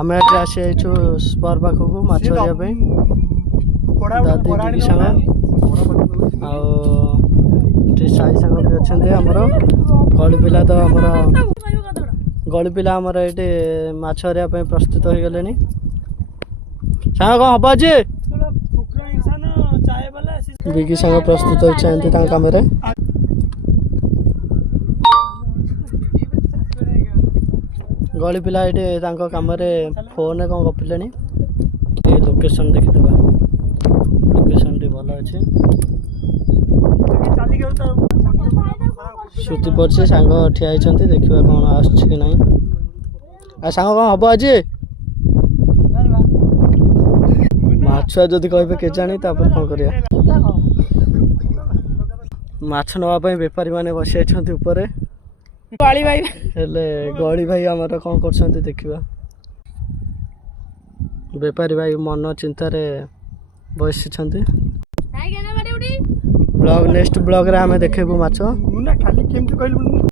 ଆମେ ଏଠି ଆସିଯାଇଛୁ ସ୍ପର ପାଖକୁ ମାଛ ଧରିବା ପାଇଁ। ଦାଦି ଦିଦି ସାଙ୍ଗ ଆଉ ଏଠି ସାଇ ସାଙ୍ଗ ବି ଅଛନ୍ତି। ଆମର ଗଳି ପିଲା ତ ଆମର ଏଠି ମାଛ ଧରିବା ପାଇଁ ପ୍ରସ୍ତୁତ ହୋଇଗଲେଣି। ସାଙ୍ଗ କ'ଣ ହବ ଆଜି? ବିକି ସାଙ୍ଗ ପ୍ରସ୍ତୁତ ହୋଇଛନ୍ତି ତାଙ୍କ କାମରେ। ଗଳି ପିଲା ଏଠି ତାଙ୍କ କାମରେ ଫୋନରେ କ'ଣ ଗପିଲେଣି। ଟିକେ ଲୋକେସନ୍ ଦେଖିଦେବା। ଲୋକେସନ୍ଟି ଭଲ ଅଛି। ସୁତି ପଡ଼ିଛି ସାଙ୍ଗ ଠିଆ ହେଇଛନ୍ତି ଦେଖିବା କ'ଣ ଆସୁଛି କି ନାହିଁ। ଆଉ ସାଙ୍ଗ କ'ଣ ହବ ଆଜି? ମାଛ ଯଦି କହିବେ କେଜାଣି ତାପରେ କ'ଣ କରିବା। ମାଛ ନେବା ପାଇଁ ବେପାରୀ ମାନେ ବସି ଯାଇଛନ୍ତି ଉପରେ। ହେଲେ ଗଳି ଭାଇ ଆମର କ'ଣ କରୁଛନ୍ତି ଦେଖିବା। ବେପାରୀ ଭାଇ ମନ ଚିନ୍ତାରେ ବସିଛନ୍ତି। ନେକ୍ସଟ ବ୍ଲଗରେ ଆମେ ଦେଖେଇବୁ ମାଛ।